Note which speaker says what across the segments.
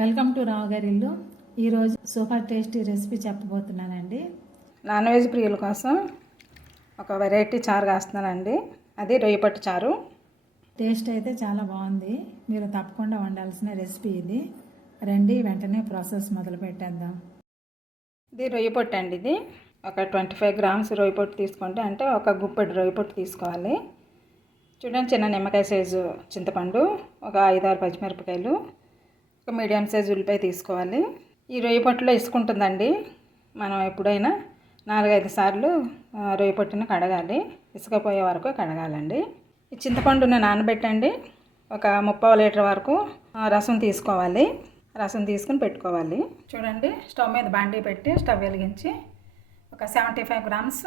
Speaker 1: Welcome to రావు గారి ఇల్లు. ఈరోజు సూపర్ టేస్టీ రెసిపీ చెప్పబోతున్నానండి.
Speaker 2: నాన్ వెజ్ ప్రియుల కోసం ఒక వెరైటీ చారు కాస్తున్నానండి. అది రొయ్యపట్టు చారు.
Speaker 1: టేస్ట్ అయితే చాలా బాగుంది. మీరు తప్పకుండా వండాల్సిన రెసిపీ ఇది. రండి వెంటనే ప్రాసెస్ మొదలు పెట్టేద్దాం.
Speaker 2: ఇది రొయ్యపొట్టు అండి ఇది. ఒక ట్వంటీ ఫైవ్ గ్రామ్స్ రొయ్యపొట్టు తీసుకుంటే అంటే ఒక గుప్పెడు రొయ్యపొట్టు తీసుకోవాలి. చూడండి చిన్న నిమ్మకాయ సైజు చింతపండు ఒక ఐదారు పచ్చిమిరపకాయలు ఒక మీడియం సైజ్ ఉల్లిపాయ తీసుకోవాలి. ఈ రొయ్య పట్టులో ఇసుకుంటుందండి. మనం ఎప్పుడైనా నాలుగైదు సార్లు రొయ్య పట్టును కడగాలి. ఇసుకపోయే వరకు కడగాలండి. ఈ చింతపండుని నానబెట్టండి. ఒక ముప్పై లీటర్ వరకు రసం తీసుకోవాలి. రసం తీసుకుని పెట్టుకోవాలి. చూడండి స్టవ్ మీద బాండీ పెట్టి స్టవ్ వెలిగించి ఒక సెవెంటీ ఫైవ్ గ్రామ్స్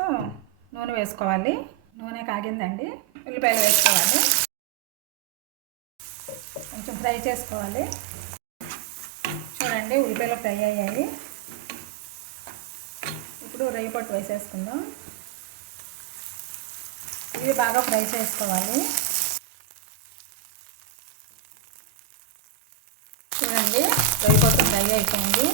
Speaker 2: నూనె వేసుకోవాలి. నూనె కాగిందండి. ఉల్లిపాయలు వేసుకోవాలి. కొంచెం ఫ్రై చేసుకోవాలి. అండి ఉల్లిపాయలు ఫ్రై అయ్యాయి. ఇప్పుడు రొయ్య పట్టు వేసేసుకుందాం. ఇవి బాగా ఫ్రై చేసుకోవాలి. చూడండి రొయ్య పట్టు ఫ్రై అయిపోయింది.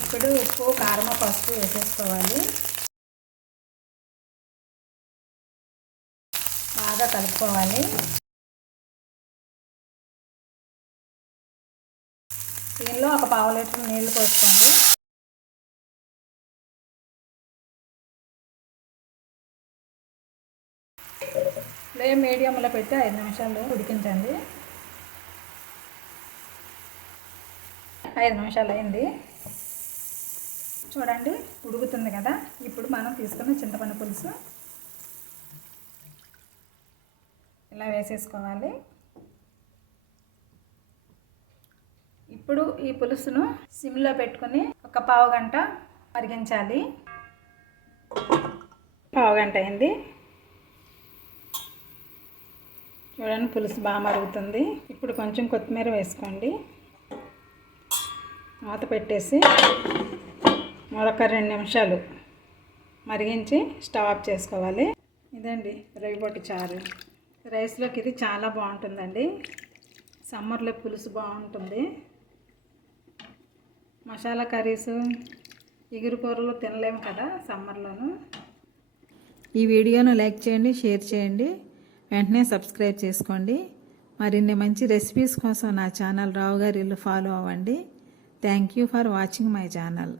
Speaker 2: ఇప్పుడు ఉప్పు కారం పసుపు వేసేసుకోవాలి. బాగా కలుపుకోవాలి. దీనిలో ఒక పావు లీటర్ నీళ్ళు పోసుకోండి. ఫ్లేమ్ మీడియంలో పెట్టి ఐదు నిమిషాలు ఉడికించండి. ఐదు నిమిషాలు అయింది. చూడండి ఉడుకుతుంది కదా? ఇప్పుడు మనం తీసుకున్న చింతపండు పులుసు. ఇలా వేసేసుకోవాలి. ఇప్పుడు ఈ పులుసును సిమ్లో పెట్టుకొని ఒక పావు గంట మరిగించాలి. పావు గంట అయింది. చూడండి పులుసు బాగా మరుగుతుంది. ఇప్పుడు కొంచెం కొత్తిమీర వేసుకోండి. మూత పెట్టేసి మరొక రెండు నిమిషాలు మరిగించి స్టవ్ ఆఫ్ చేసుకోవాలి. ఇదండి రవిబొట్టి చారు. రైస్లోకి ఇది చాలా బాగుంటుందండి. సమ్మర్లో పులుసు బాగుంటుంది. మసాలా కర్రీస్ ఎగురు కూరలు తినలేము కదా సమ్మర్లోను.
Speaker 1: ఈ వీడియోను లైక్ చేయండి షేర్ చేయండి వెంటనే సబ్స్క్రైబ్ చేసుకోండి. మరిన్ని మంచి రెసిపీస్ కోసం నా ఛానల్ రావు గారి ఇల్లు ఫాలో అవ్వండి. Thank you for watching my channel.